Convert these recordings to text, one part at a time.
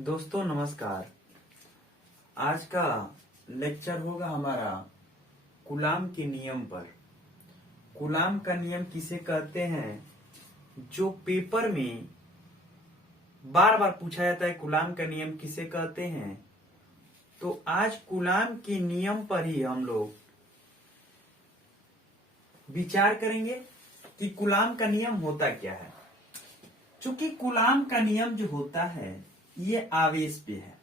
दोस्तों नमस्कार। आज का लेक्चर होगा हमारा कूलाम के नियम पर। कूलाम का नियम किसे कहते हैं, जो पेपर में बार बार पूछा जाता है कूलाम का नियम किसे कहते हैं। तो आज कूलाम के नियम पर ही हम लोग विचार करेंगे कि कूलाम का नियम होता क्या है। चूंकि कूलाम का नियम जो होता है ये आवेश पे है।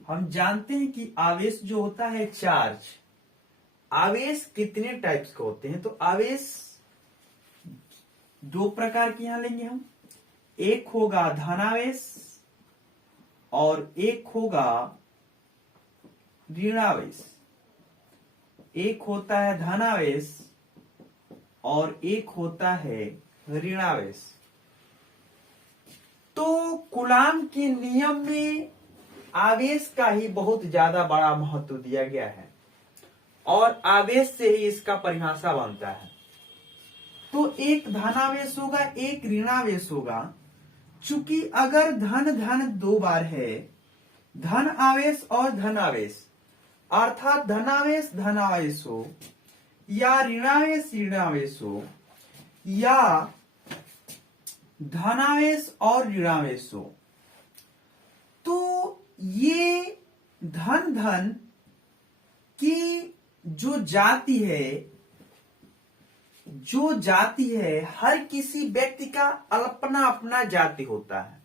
हम जानते हैं कि आवेश जो होता है चार्ज। आवेश कितने टाइप्स के होते हैं, तो आवेश दो प्रकार के यहां लेंगे हम। एक होगा धनावेश और एक होगा ऋणावेश। एक होता है धनावेश और एक होता है ऋणावेश। तो कूलाम के नियम में आवेश का ही बहुत ज्यादा बड़ा महत्व दिया गया है और आवेश से ही इसका परिभाषा बनता है। तो एक धनावेश होगा, एक ऋणावेश होगा। चूंकि अगर धन धन दो बार है, धन आवेश और धनावेश, अर्थात धनावेश धनावेश हो या ऋणावेश ऋणावेश हो या धनावेश और ऋणावेश हो, तो ये धन धन की जो जाति है हर किसी व्यक्ति का अपना अपना जाति होता है।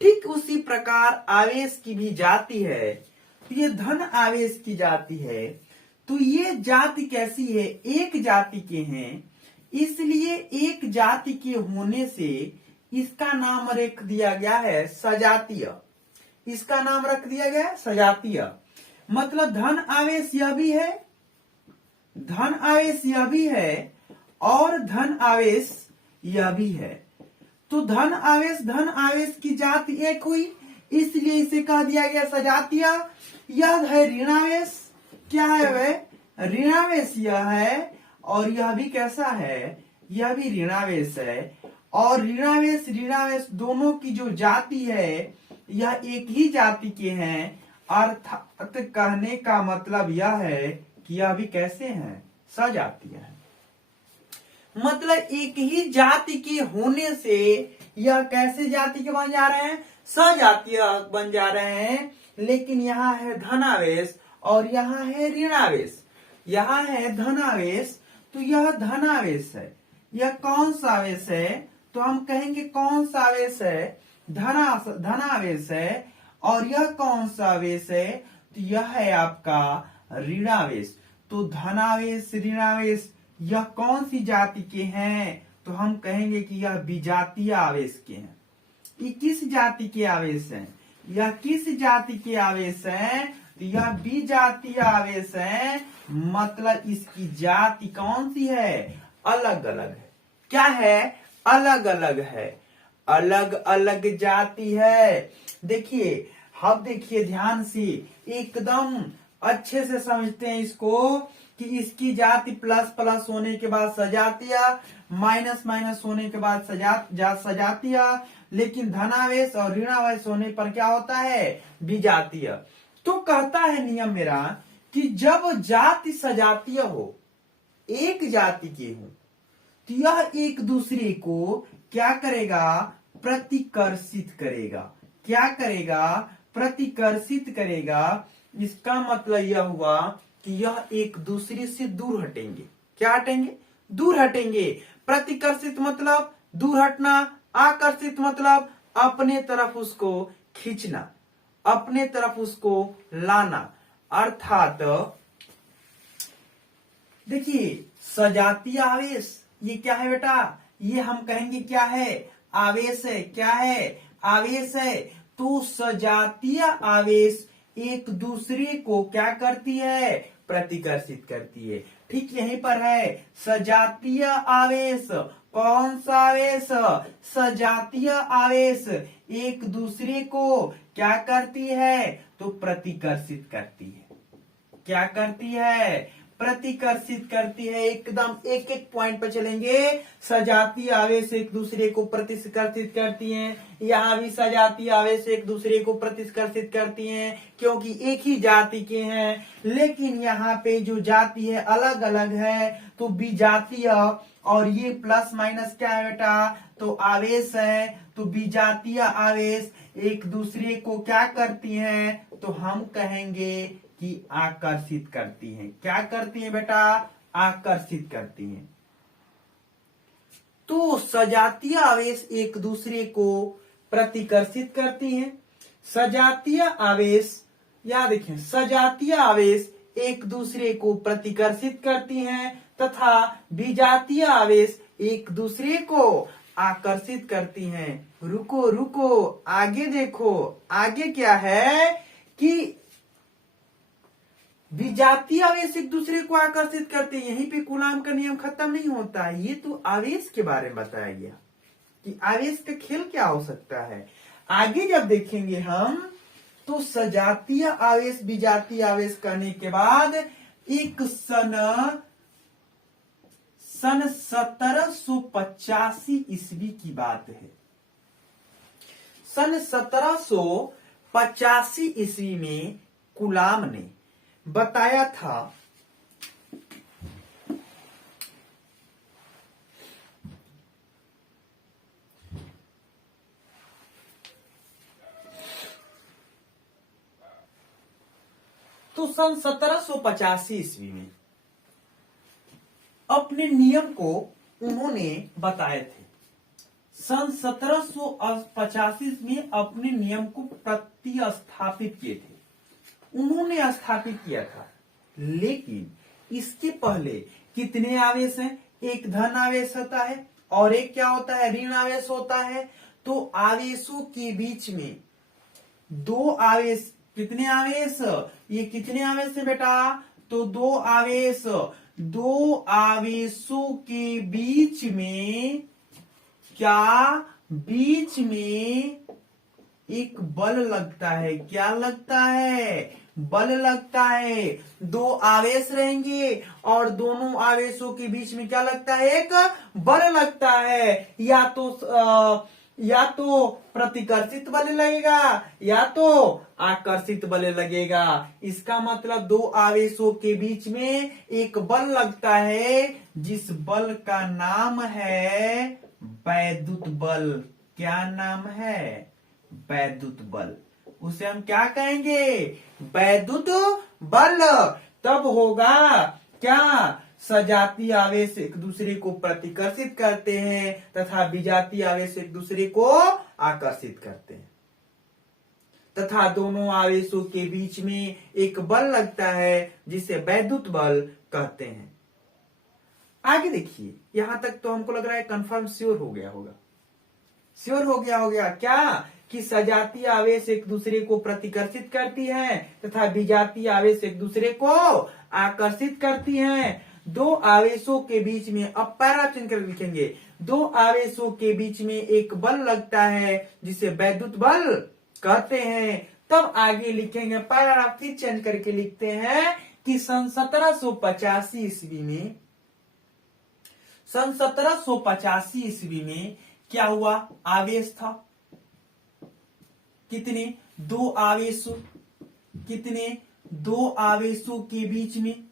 ठीक उसी प्रकार आवेश की भी जाति है। तो ये धन आवेश की जाति है। तो ये जाति कैसी है, एक जाति के हैं, इसलिए एक जाति के होने से इसका नाम रख दिया गया है सजातीय। इसका नाम रख दिया गया है सजातीय। मतलब धन आवेश यह भी है, धन आवेश यह भी है और धन आवेश यह भी है। तो धन आवेश की जाति एक हुई, इसलिए इसे कह दिया गया सजातीय। यह है ऋणावेश। क्या है वह? ऋणावेश यह है और यह भी कैसा है, यह भी ऋणावेश है। और ऋणावेश दोनों की जो जाति है यह एक ही जाति के हैं। अर्थात कहने का मतलब यह है कि यह भी कैसे हैं, सजातीय है। मतलब एक ही जाति के होने से यह कैसे जाति के बन जा रहे हैं, सजातीय बन जा रहे हैं। लेकिन यहाँ है धनावेश और यहाँ है ऋणावेश। यहाँ है धनावेश तो यह धनावेश है। यह कौन सा आवेश है, तो हम कहेंगे कौन सा आवेश है, धनावेश है। और यह कौन सा आवेश है, तो यह है आपका ऋणावेश। तो धनावेश ऋणावेश यह कौन सी जाति के हैं, तो हम कहेंगे कि यह विजातीय आवेश के हैं। ये किस जाति के आवेश हैं, यह किस जाति के आवेश हैं, तो यह विजातीय आवेश है। मतलब इसकी जाति कौन सी है, अलग अलग है। क्या है, अलग अलग है, अलग अलग जाति है। देखिए, अब देखिए ध्यान से, एकदम अच्छे से समझते हैं इसको कि इसकी जाति प्लस प्लस होने के बाद सजातीय, माइनस माइनस होने के बाद सजातीय, लेकिन धनावेश और ऋणावेश होने पर क्या होता है, विजातीय। तो कहता है नियम मेरा कि जब जाति सजातीय हो, एक जाति के हो, तो यह एक दूसरे को क्या करेगा, प्रतिकर्षित करेगा। क्या करेगा, प्रतिकर्षित करेगा। इसका मतलब यह हुआ कि यह एक दूसरे से दूर हटेंगे। क्या हटेंगे, दूर हटेंगे। प्रतिकर्षित मतलब दूर हटना, आकर्षित मतलब अपने तरफ उसको खींचना, अपने तरफ उसको लाना। अर्थात देखिए, सजातीय आवेश ये क्या है बेटा, ये हम कहेंगे क्या है, आवेश है। क्या है, आवेश है। तो सजातीय आवेश एक दूसरे को क्या करती है, प्रतिकर्षित करती है। ठीक यहीं पर है सजातीय आवेश। कौन सा आवेश, सजातीय आवेश एक दूसरे को क्या करती है, तो प्रतिकर्षित करती है। क्या करती है, प्रतिकर्षित करती है। एकदम एक एक पॉइंट पे चलेंगे। सजातीय आवेश एक दूसरे को प्रतिकर्षित करती हैं। यहाँ भी सजातीय आवेश एक दूसरे को प्रतिकर्षित करती हैं, क्योंकि एक ही जाति के हैं। लेकिन यहाँ पे जो जाति है अलग अलग है, तो विजातीय और ये प्लस माइनस क्या है बेटा, तो आवेश है। तो विजातीय आवेश एक दूसरे को क्या करती हैं, तो हम कहेंगे कि आकर्षित करती हैं। क्या करती हैं बेटा, आकर्षित करती हैं। तो सजातीय आवेश एक दूसरे को प्रतिकर्षित करती हैं। सजातीय आवेश, याद रखें, सजातीय आवेश एक दूसरे को प्रतिकर्षित करती हैं तथा विजातीय आवेश एक दूसरे को आकर्षित करती हैं। रुको रुको, आगे देखो, आगे क्या है कि विजातीय आवेश एक दूसरे को आकर्षित करते हैं। यहीं पे कूलाम का नियम खत्म नहीं होता है। ये तो आवेश के बारे में बताया गया कि आवेश का खेल क्या हो सकता है। आगे जब देखेंगे हम, तो सजातीय आवेश विजातीय आवेश करने के बाद एक सन 1785 ईस्वी की बात है। सन 1785 ईस्वी में कूलाम ने बताया था तो सन 1785 ईस्वी में अपने नियम को उन्होंने बताए थे। सन 1785 में अपने नियम को प्रतिस्थापित किए थे, उन्होंने स्थापित किया था। लेकिन इसके पहले कितने आवेश हैं, एक धन आवेश होता है और एक क्या होता है, ऋण आवेश होता है। तो आवेशों के बीच में दो आवेश, कितने आवेश, ये कितने आवेश है बेटा, तो दो आवेश, दो आवेशों के बीच में क्या, बीच में एक बल लगता है। क्या लगता है, बल लगता है। दो आवेश रहेंगे और दोनों आवेशों के बीच में क्या लगता है, एक बल लगता है। या तो प्रतिकर्षित बल लगेगा या तो आकर्षित बल लगेगा। इसका मतलब दो आवेशों के बीच में एक बल लगता है, जिस बल का नाम है वैद्युत बल। क्या नाम है, वैद्युत बल। उसे हम क्या कहेंगे, वैद्युत बल। तब होगा क्या, सजातीय आवेश एक दूसरे को प्रतिकर्षित करते हैं तथा विजातीय आवेश एक दूसरे को आकर्षित करते हैं तथा दोनों आवेशों के बीच में एक बल लगता है, जिसे वैद्युत बल कहते हैं। आगे देखिए, यहां तक तो हमको लग रहा है कंफर्म श्योर हो गया होगा। श्योर हो गया होगा क्या, कि सजातीय आवेश एक दूसरे को प्रतिकर्षित करती है तथा विजातीय आवेश एक दूसरे को आकर्षित करती हैं। दो आवेशों के बीच में, अब पैरा चिन्ह कर लिखेंगे, दो आवेशों के बीच में एक बल लगता है जिसे वैद्युत बल कहते हैं। तब आगे लिखेंगे, पैरा फिर चेंज करके लिखते हैं कि सन 1785 ईस्वी में, सन 1785 ईस्वी में क्या हुआ, आवेश था कितने, दो आवेशों, कितने, दो आवेशों के बीच में,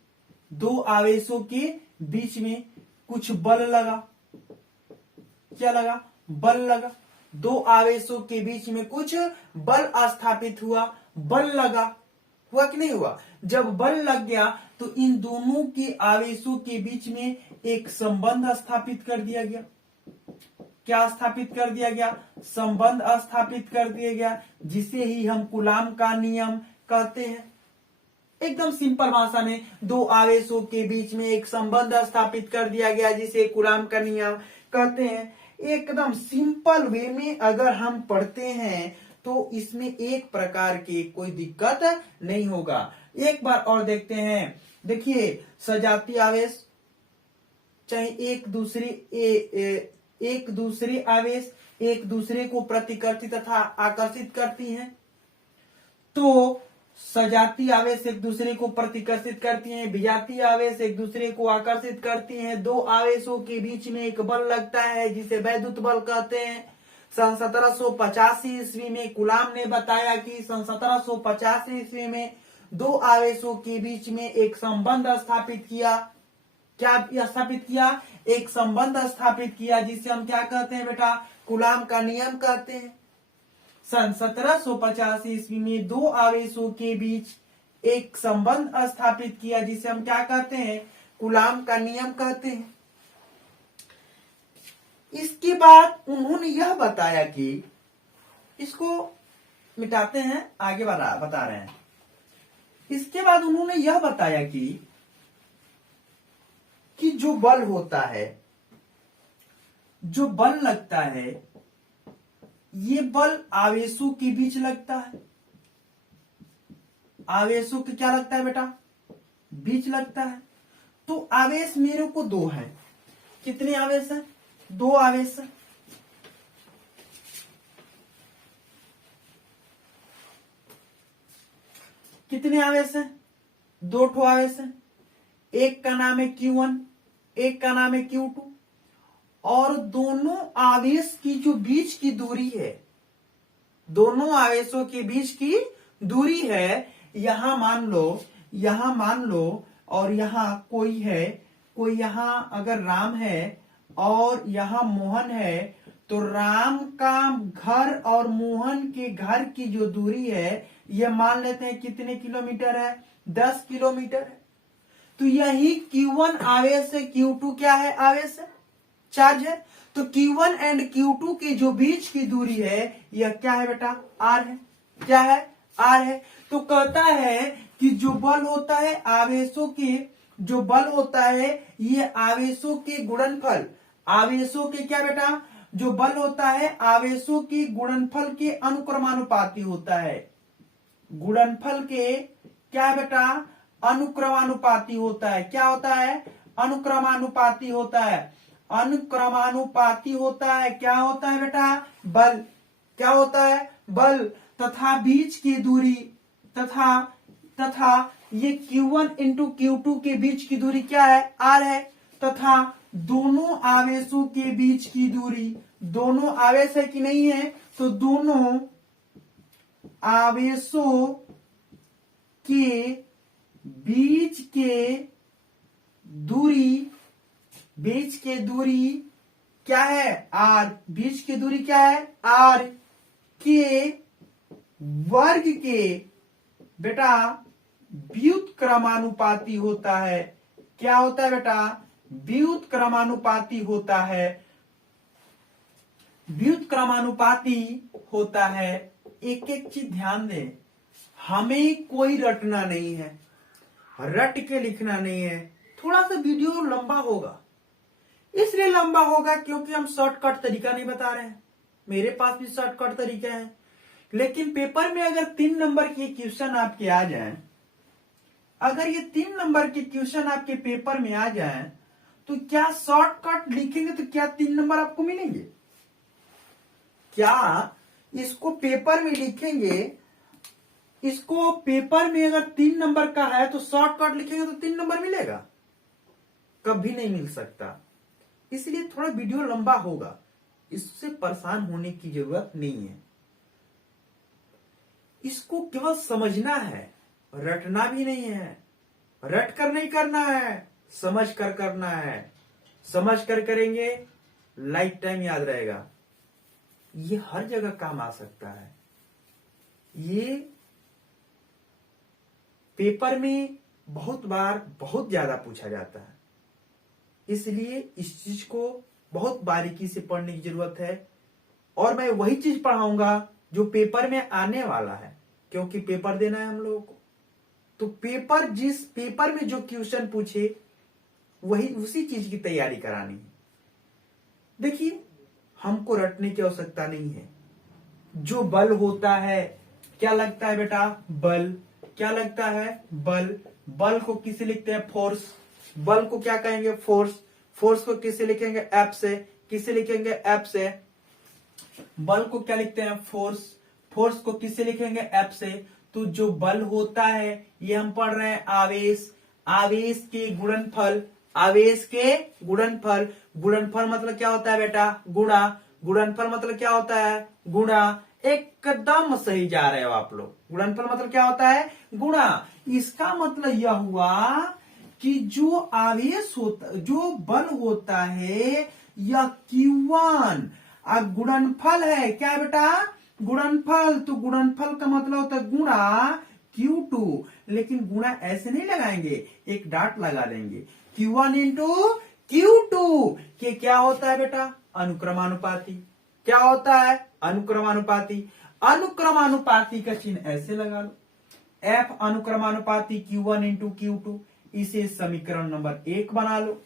दो आवेशों के बीच में कुछ बल लगा। क्या लगा, बल लगा। दो आवेशों के बीच में कुछ बल स्थापित हुआ, बल लगा, हुआ कि नहीं हुआ। जब बल लग गया तो इन दोनों के आवेशों के बीच में एक संबंध स्थापित कर दिया गया। क्या स्थापित कर दिया गया, संबंध स्थापित कर दिया गया, जिसे ही हम कूलाम का नियम कहते हैं। एकदम सिंपल भाषा में, दो आवेशों के बीच में एक संबंध स्थापित कर दिया गया, जिसे कूलाम का नियम कहते हैं। एकदम सिंपल वे में अगर हम पढ़ते हैं तो इसमें एक प्रकार की कोई दिक्कत नहीं होगा। एक बार और देखते हैं, देखिए, सजातीय आवेश चाहे एक दूसरे आवेश एक दूसरे को प्रतिकर्षित तथा आकर्षित करती हैं। तो सजातीय आवेश एक दूसरे को प्रतिकर्षित करती हैं, विजातीय आवेश एक दूसरे को आकर्षित करती हैं। दो आवेशों के बीच में एक बल लगता है जिसे वैद्युत बल कहते हैं। सन 1785 ईस्वी में कूलाम ने बताया कि सन 1785 ईस्वी में दो आवेशों के बीच में एक संबंध स्थापित किया। क्या स्थापित किया? एक संबंध स्थापित किया जिसे हम क्या कहते हैं बेटा? कूलाम का नियम कहते हैं। सन 1785 ईस्वी में दो आवेशों के बीच एक संबंध स्थापित किया जिसे हम क्या कहते हैं? कूलाम का नियम कहते हैं। इसके बाद उन्होंने यह बताया कि इसको मिटाते हैं, आगे बता रहे हैं। इसके बाद उन्होंने यह बताया कि जो बल होता है, जो बल लगता है, ये बल आवेशों के बीच लगता है। आवेशों के क्या लगता है बेटा? बीच लगता है। तो आवेश मेरे को दो हैं। कितने आवेश हैं? दो आवेश हैं। कितने आवेश हैं? दो ठो आवेश हैं। एक का नाम है Q1, एक का नाम है Q2। और दोनों आवेश की जो बीच की दूरी है, दोनों आवेशों के बीच की दूरी है, यहां मान लो और यहां कोई है, कोई यहां अगर राम है और यहां मोहन है, तो राम का घर और मोहन के घर की जो दूरी है, यह मान लेते हैं कितने किलोमीटर है? 10 किलोमीटर है। तो यही Q1 आवेश है, Q2 क्या है? आवेश है, चार्ज है। तो Q1 एंड Q2 के जो बीच की दूरी है, यह क्या है बेटा? R है। क्या है? R है। तो कहता है कि जो बल होता है आवेशों के, जो बल होता है ये आवेशों के गुणनफल, आवेशों के क्या बेटा? जो बल होता है आवेशों के गुणनफल के अनुक्रमानुपाती होता है। गुणनफल के क्या बेटा? अनुक्रमानुपाती होता है। क्या होता है? अनुक्रमानुपाती होता है। अनुक्रमानुपाती होता है। क्या होता है बेटा? बल। क्या होता है? बल। तथा बीच की दूरी तथा ये Q1 इंटू Q2 के बीच की दूरी क्या है? R है। तथा दोनों आवेशों के बीच की दूरी, दोनों आवेश है कि नहीं है? तो दोनों आवेशों के बीच के दूरी क्या है? R। बीच की दूरी क्या है? R के वर्ग के बेटा व्युत्क्रमानुपाती होता है। क्या होता है बेटा? व्युत्क्रमानुपाती होता है। व्युत्क्रमानुपाती होता है। एक एक चीज ध्यान दें, हमें कोई रटना नहीं है, रट के लिखना नहीं है। थोड़ा सा वीडियो लंबा होगा, इसलिए लंबा होगा क्योंकि हम शॉर्टकट तरीका नहीं बता रहे हैं। मेरे पास भी शॉर्टकट तरीका है, लेकिन पेपर में अगर 3 नंबर के क्वेश्चन आपके आ जाएं, अगर ये 3 नंबर के क्वेश्चन आपके पेपर में आ जाएं, तो क्या शॉर्टकट लिखेंगे तो क्या 3 नंबर आपको मिलेंगे? क्या इसको पेपर में लिखेंगे, इसको पेपर में अगर 3 नंबर का है तो शॉर्टकट लिखेंगे तो 3 नंबर मिलेगा? कभी नहीं मिल सकता। इसलिए थोड़ा वीडियो लंबा होगा, इससे परेशान होने की जरूरत नहीं है। इसको केवल समझना है, रटना भी नहीं है। रट कर नहीं करना है, समझ कर करना है। समझ कर करेंगे, लाइफ टाइम याद रहेगा। ये हर जगह काम आ सकता है। ये पेपर में बहुत बार बहुत ज्यादा पूछा जाता है, इसलिए इस चीज को बहुत बारीकी से पढ़ने की जरूरत है। और मैं वही चीज पढ़ाऊंगा जो पेपर में आने वाला है, क्योंकि पेपर देना है हम लोगों को। तो जिस पेपर में जो क्वेश्चन पूछे वही उसी चीज की तैयारी करानी है। देखिए, हमको रटने की आवश्यकता नहीं है। जो बल होता है, क्या लगता है बेटा? बल। क्या लगता है? बल। बल को किसे लिखते हैं? फोर्स। बल को क्या कहेंगे? फोर्स। फोर्स को किसे लिखेंगे? एफ से। किसे लिखेंगे? एफ से। बल को क्या लिखते हैं? फोर्स। फोर्स को किसे लिखेंगे? एफ से। तो जो बल होता है ये हम पढ़ रहे हैं आवेश, आवेश के गुणनफल, आवेश के गुणनफल, गुणनफल मतलब क्या होता है बेटा गुणा, गुणनफल मतलब क्या होता है गुणा। एकदम सही जा रहे हो आप लोग, गुणनफल मतलब क्या होता है गुणा। इसका मतलब यह हुआ कि जो आवेश होता, जो बल होता है यह Q1 गुणनफल है, क्या बेटा गुणनफल। तो गुणनफल का मतलब होता है गुणा Q2, लेकिन गुणा ऐसे नहीं लगाएंगे, एक डाट लगा देंगे Q1 इंटू Q2 के क्या होता है बेटा अनुक्रमानुपाती। क्या होता है अनुक्रमानुपाती। अनुक्रमानुपाती का चिन्ह ऐसे लगा लो, F अनुक्रमानुपाती Q1 इंटू Q2, इसे समीकरण नंबर 1 बना लो।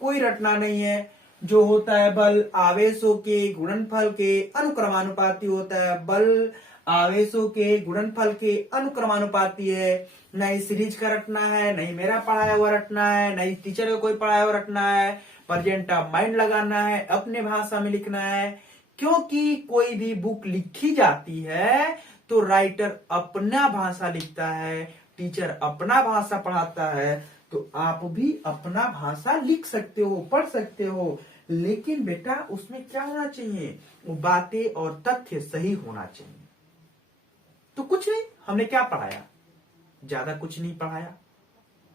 कोई रटना नहीं है, जो होता है बल आवेशों के गुणनफल के अनुक्रमानुपाती होता है, बल आवेशों के गुणनफल के अनुक्रमानुपाती है। नहीं सीरीज का रटना है, नहीं मेरा पढ़ाया हुआ रटना है, नहीं टीचर का कोई पढ़ाया हुआ रटना है, प्रेजेंट ऑफ माइंड लगाना है, अपने भाषा में लिखना है। क्योंकि कोई भी बुक लिखी जाती है तो राइटर अपना भाषा लिखता है, टीचर अपना भाषा पढ़ाता है, तो आप भी अपना भाषा लिख सकते हो, पढ़ सकते हो, लेकिन बेटा उसमें क्या होना चाहिए, वो बातें और तथ्य सही होना चाहिए। तो कुछ नहीं, हमने क्या पढ़ाया, ज्यादा कुछ नहीं पढ़ाया,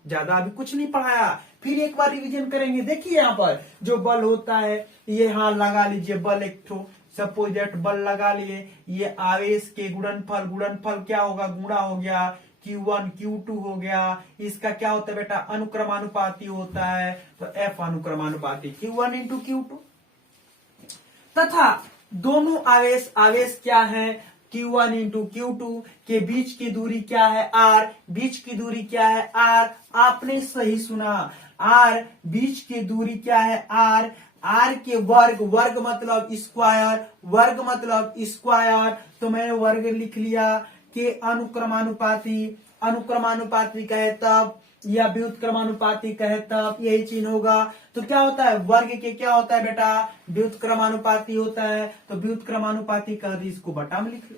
ज्यादा अभी कुछ नहीं पढ़ाया। फिर एक बार रिवीजन करेंगे। देखिए यहाँ पर जो बल होता है ये हाँ लगा लीजिए, बल एक ठो सपोज दैट बल लगा लिए, ये आवेश के गुणनफल, गुणनफल क्या होगा गुणा हो गया, Q1 Q2 हो गया। इसका क्या होता है बेटा अनुक्रमानुपाती होता है, तो F अनुक्रमानुपाती Q1 इंटू Q2। तथा दोनों आवेश, आवेश क्या है Q1 इंटू Q2 के बीच की दूरी क्या है R, बीच की दूरी क्या है R, आपने सही सुना R, बीच की दूरी क्या है R, R के वर्ग, वर्ग मतलब स्क्वायर, वर्ग मतलब स्क्वायर, तो मैंने वर्ग लिख लिया के अनुक्रमानुपाती, अनुक्रमानुपाती कहे तब या व्युत्क्रमानुपाती कहे तब यही चिन्ह होगा। तो क्या होता है वर्ग के क्या होता है बेटा व्युत्क्रमानुपाती होता है, तो व्युत्क्रमानुपाती कह दी, इसको बटा में लिख लो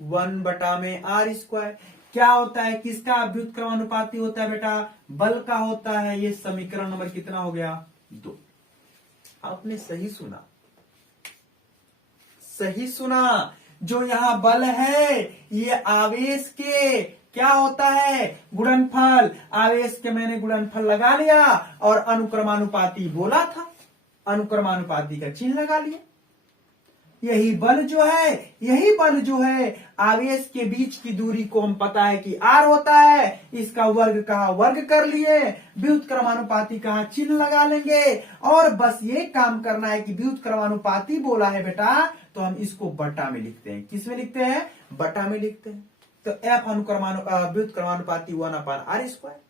1 बटा में R स्क्वायर। क्या होता है किसका व्युत्क्रमानुपाती होता है बेटा बल का होता है। ये समीकरण नंबर कितना हो गया 2। आपने सही सुना, सही सुना। जो यहाँ बल है ये आवेश के क्या होता है गुणनफल, आवेश के मैंने गुणनफल लगा लिया और अनुक्रमानुपाती बोला था, अनुक्रमानुपाती का चिन्ह लगा लिया। यही बल जो है, यही बल जो है आवेश के बीच की दूरी को हम पता है कि R होता है, इसका वर्ग कहा वर्ग कर लिए, व्युत्क्रमानुपाती कहा चिन्ह लगा लेंगे और बस ये काम करना है कि व्युत्क्रमानुपाती बोला है बेटा तो हम इसको बटा में लिखते हैं। किस में लिखते हैं बटा में लिखते हैं। तो F व्युत्क्रमानुपाती 1/R स्क्वायर,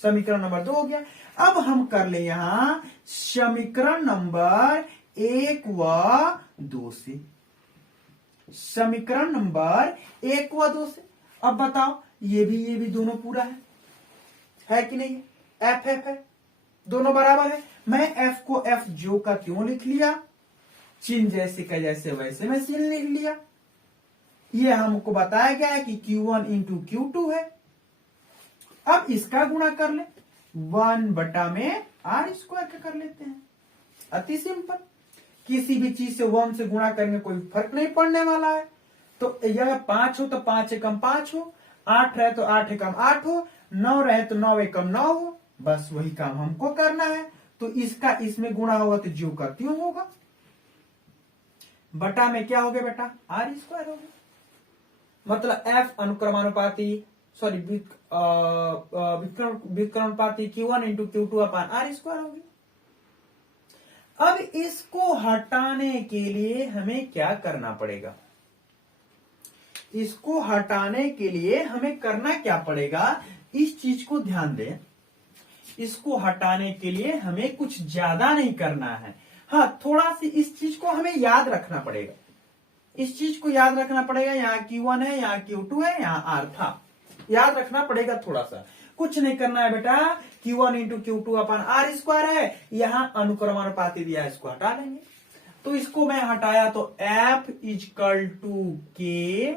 समीकरण नंबर 2 हो गया। अब हम कर ले यहां समीकरण नंबर 1 व 2 से, समीकरण नंबर 1 व 2 से। अब बताओ ये भी दोनों पूरा है कि नहीं, F है, दोनों बराबर है। मैं F को F जो का त्यों लिख लिया, चिन्ह जैसे का जैसे वैसे मैं चिन्ह लिख लिया। ये हमको बताया गया है कि Q1 इंटू Q2 है। अब इसका गुणा कर ले 1 बटा में R स्क्वायर का कर लेते हैं, अति सिंपल। किसी भी चीज से 1 से गुणा करेंगे कोई फर्क नहीं पड़ने वाला है। तो यह 5 हो तो 5 एकम 5 हो, 8 रहे तो 8 एकम 8 हो, 9 रहे तो 9 एकम 9 हो, बस वही काम हमको करना है। तो इसका इसमें गुणा होगा तो जो का त्यों होगा, बटा में क्या हो गया बेटा R स्क्वायर हो गया। मतलब F अनुक्रमानुपाती सॉरी व्युत्क्रमानुपाती Q1 into Q2 upon R square हो गया। अब इसको हटाने के लिए हमें क्या करना पड़ेगा, इसको हटाने के लिए हमें करना क्या पड़ेगा, इस चीज को ध्यान दें। इसको हटाने के लिए हमें कुछ ज्यादा नहीं करना है, हाँ थोड़ा सी इस चीज को हमें याद रखना पड़ेगा, इस चीज को याद रखना पड़ेगा। यहाँ Q1 है, यहाँ Q2 है, यहाँ R था, याद रखना पड़ेगा थोड़ा सा। कुछ नहीं करना है बेटा, Q1 इंटू Q2 अपन R स्क्वायर है, यहाँ अनुक्रमानुपाती दिया है, इसको हटा देंगे। तो इसको मैं हटाया तो F is equal to K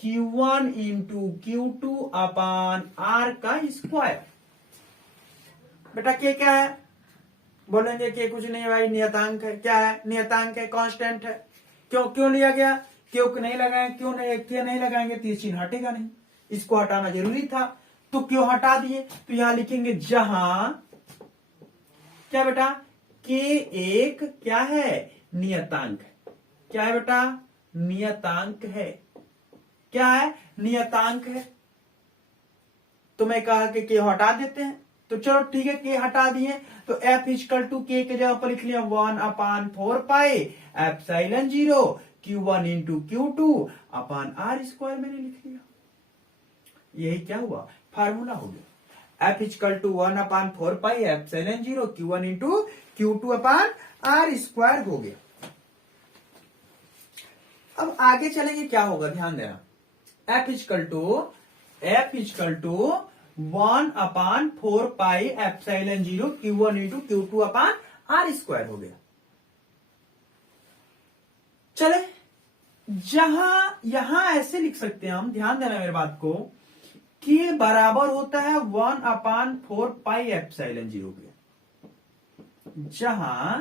Q1 into Q2 upon R का स्क्वायर। बेटा के क्या है? बोलेंगे कि कुछ नहीं भाई, नियतांक है। क्या है? नियतांक है, कांस्टेंट है। क्यों लिया गया? क्यों नहीं लगाए? क्यों नहीं लगाएंगे तो ये चिन्ह हटेगा नहीं, इसको हटाना जरूरी था, तो क्यों हटा दिए? तो यहां लिखेंगे जहां क्या बेटा, के एक क्या है? नियतांक है। क्या है बेटा? नियतांक है। क्या है? नियतांक है। तो मैं कहा कि के हटा देते हैं, तो चलो ठीक है, के हटा दिए तो एफ इक्वल टू के जगह पर लिख लिया 1/4 epsilon 0 Q1 into Q2 upon R square मैंने लिख लिया। यही क्या हुआ? फार्मूला हो गया। F equal to 1/4 epsilon 0 Q1 into Q2 upon R square हो गया। अब आगे चलेंगे, क्या होगा ध्यान देना। F equal to 1/4 epsilon 0 Q1 into Q2 upon R square हो गया। चले, यहां ऐसे लिख सकते हैं हम, ध्यान देना मेरे बात को, कि बराबर होता है 1/4 एप्सिलॉन 0 के। जहां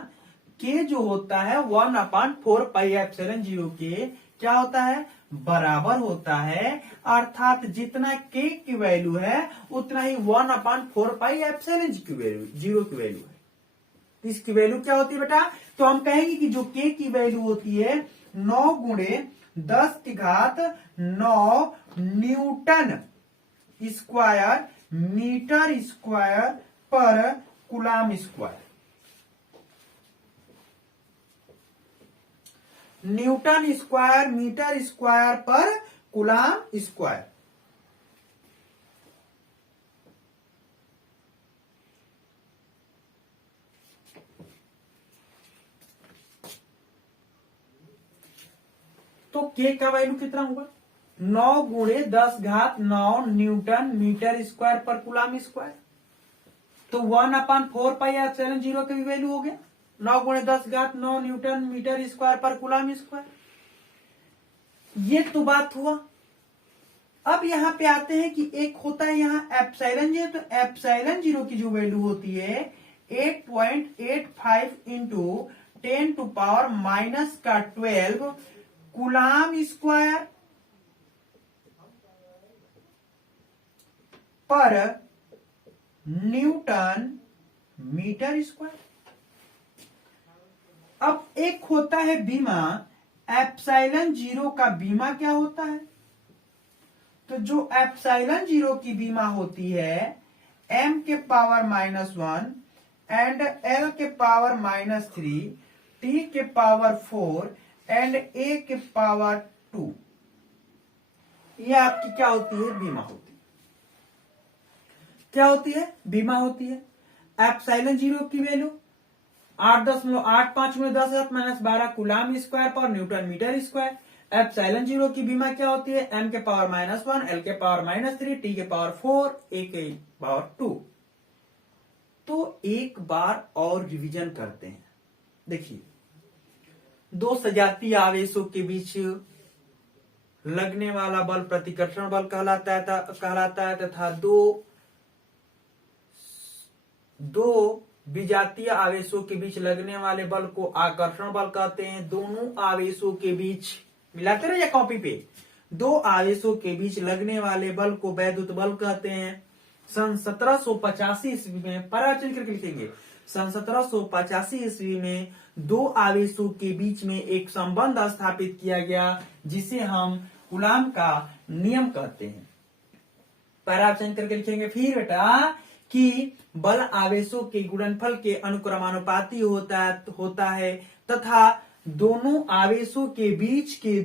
के जो होता है 1/4 एप्सिलॉन 0 के क्या होता है? बराबर होता है, अर्थात जितना के की वैल्यू है उतना ही 1/4 एप्सिलॉन 0 की वैल्यू है। इसकी वैल्यू क्या होती है बेटा? तो हम कहेंगे कि जो के की वैल्यू होती है 9 गुणे 10 की घात 9 न्यूटन स्क्वायर मीटर स्क्वायर पर coulomb square. Newton square metre square पर कूलाम स्क्वायर। तो के का वैल्यू कितना होगा? 9 गुणे 10 घात 9 न्यूटन मीटर स्क्वायर पर कूलाम स्क्वायर। तो 1/4 एप्सिलॉन 0 की भी वैल्यू हो गया 9 गुणे 10 घात 9 न्यूटन मीटर स्क्वायर पर कूलाम स्क्वायर। ये तो बात हुआ। अब यहां पे आते हैं कि एक होता है यहां एप्सिलॉन 0, तो एप्सिलॉन 0 की जो वैल्यू होती है 8.85 इंटू 10⁻⁻12 कूलाम स्क्वायर पर न्यूटन मीटर स्क्वायर। अब एक होता है बीमा, एप्सिलॉन 0 का बीमा क्या होता है? तो जो एप्सिलॉन 0 की बीमा होती है m के पावर -1 एंड l के पावर -3 t के पावर 4 एंड a के पावर 2, यह आपकी क्या होती है? बीमा होती है। क्या होती है? बीमा होती है। एप्सिलॉन 0 की वैल्यू 8.85 में 10⁻12 कूलाम स्क्वायर पर न्यूटन मीटर स्क्वायर। एप्सिलॉन 0 की बीमा क्या होती है? m के पावर -1 l के पावर -3 t के पावर 4 a के पावर 2। तो एक बार और रिवीजन करते हैं। देखिए, दो सजातीय आवेशों के बीच लगने वाला बल प्रतिकर्षण बल कहलाता है तथा दो विजातीय आवेशों के बीच लगने वाले बल को आकर्षण बल कहते हैं। दोनों आवेशों के बीच, मिलाते रहिए कॉपी पे, दो आवेशों के बीच लगने वाले बल को वैद्युत बल कहते हैं। सन 1785 ईस्वी में, परिचय करके लिखेंगे, सन 1785 ईस्वी में दो आवेशों के बीच में एक संबंध स्थापित किया गया जिसे हम कूलाम का नियम कहते हैं। पैराचयन करके लिखेंगे फिर बेटा कि बल आवेशों के गुणनफल के अनुक्रमानुपाती होता है तथा दोनों आवेशों के बीच के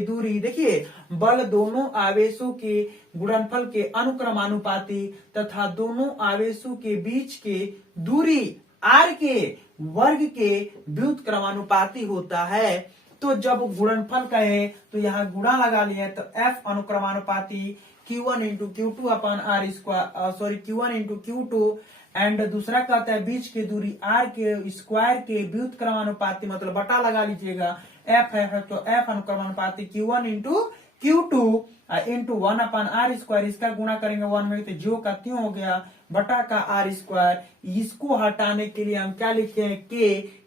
दूरी, देखिए, बल दोनों आवेशों के गुणनफल के अनुक्रमानुपाती तथा दोनों आवेशों के बीच के दूरी r के वर्ग के व्युत्क्रमानुपाती होता है। तो जब गुणनफल कहे तो यहाँ गुणा लगा लिया, तो f अनुक्रमानुपाती Q1 into Q2 upon R square, Q1 into Q2, and दूसरा कहता है बीच की दूरी r के स्क्वायर के व्युत्क्रमानुपाती, मतलब बटा लगा लीजिएगा, एफ है तो F अनुक्रमानुपाती Q1 into Q2 into 1/r², इसका गुणा करेंगे 1 में तो जो का त्यों हो गया बटा का r²। इसको हटाने के लिए हम क्या लिखे हैं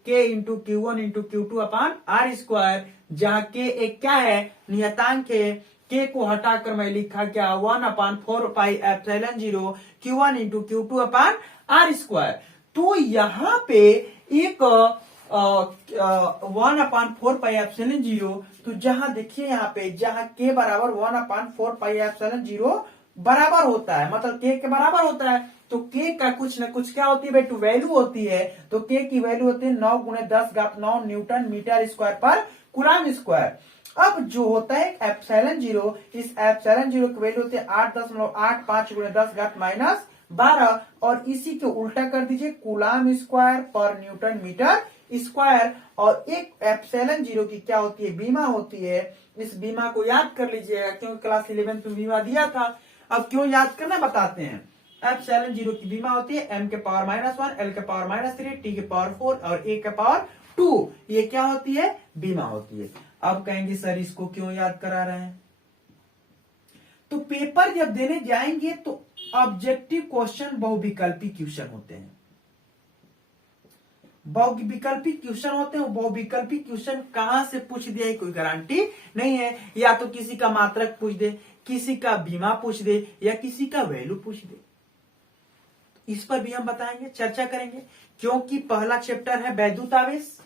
k into Q1 into Q2/r², जहां k एक क्या है नियतांक है। k को हटाकर मैं लिखा क्या 1/4πε0 Q1 इंटू Q2/r²। तो यहाँ पे एक 1/4πε0, तो जहां देखिए यहाँ पे जहां k बराबर 1/4πε0 बराबर होता है, मतलब k के बराबर होता है, तो k का कुछ न कुछ क्या होती है बेटू वैल्यू होती है। तो k की वैल्यू होती है 9 × 10⁹ न्यूटन मीटर स्क्वायर पर कूलम स्क्वायर। अब जो होता है ε0, इस ε0 की वैल्यू होती है 8.85 × 10⁻12, और इसी के उल्टा कर दीजिए कूलम स्क्वायर पर न्यूटन मीटर स्क्वायर। और एक ε0 की क्या होती है बीमा होती है। इस बीमा को याद कर लीजिएगा क्योंकि क्लास 11 में बीमा दिया था। अब क्यों याद करना बताते हैं। ε0 की बीमा होती है m के पावर -1, l के पावर -3, t के पावर 4 और a के पावर 2। ये क्या होती है बीमा होती है। अब कहेंगे सर इसको क्यों याद करा रहे हैं। तो पेपर जब देने जाएंगे तो ऑब्जेक्टिव क्वेश्चन बहुविकल्पी क्वेश्चन होते हैं। बहुविकल्पी क्वेश्चन होते हैं। बहुविकल्पी क्वेश्चन कहां से पूछ दिया है कोई गारंटी नहीं है। या तो किसी का मात्रक पूछ दे, किसी का बीमा पूछ दे, या किसी का वैल्यू पूछ दे। इस पर भी हम बताएंगे, चर्चा करेंगे, क्योंकि पहला चैप्टर है वैद्युत आवेश।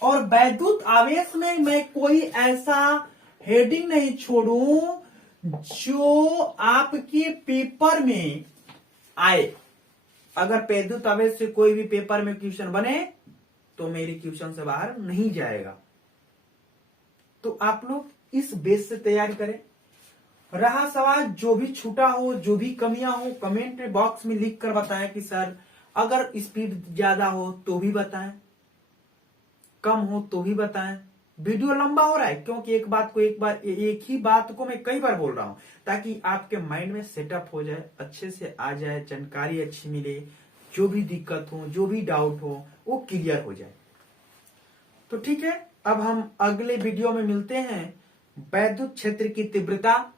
और वैद्युत आवेश में मैं कोई ऐसा हेडिंग नहीं छोड़ूं जो आपके पेपर में आए। अगर वैद्युत आवेश से कोई भी पेपर में क्वेश्चन बने तो मेरी क्वेश्चन से बाहर नहीं जाएगा। तो आप लोग इस बेस से तैयारी करें। रहा सवाल जो भी छूटा हो, जो भी कमियां हो, कमेंट बॉक्स में लिख कर बताएं कि सर अगर स्पीड ज्यादा हो तो भी बताएं, कम हो तो भी बताएं। वीडियो लंबा हो रहा है क्योंकि एक ही बात को मैं कई बार बोल रहा हूं, ताकि आपके माइंड में सेटअप हो जाए, अच्छे से आ जाए, जानकारी अच्छी मिले, जो भी दिक्कत हो, जो भी डाउट हो वो क्लियर हो जाए। तो ठीक है, अब हम अगले वीडियो में मिलते हैं। वैद्युत क्षेत्र की तीव्रता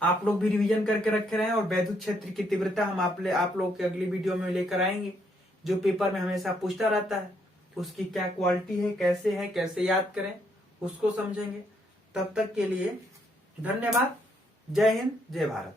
आप लोग भी रिवीजन करके रखे रहे हैं, और वैद्युत क्षेत्र की तीव्रता हम आप लोग के अगली वीडियो में लेकर आएंगे, जो पेपर में हमेशा पूछता रहता है। उसकी क्या क्वालिटी है, कैसे याद करें, उसको समझेंगे। तब तक के लिए धन्यवाद। जय हिंद, जय भारत।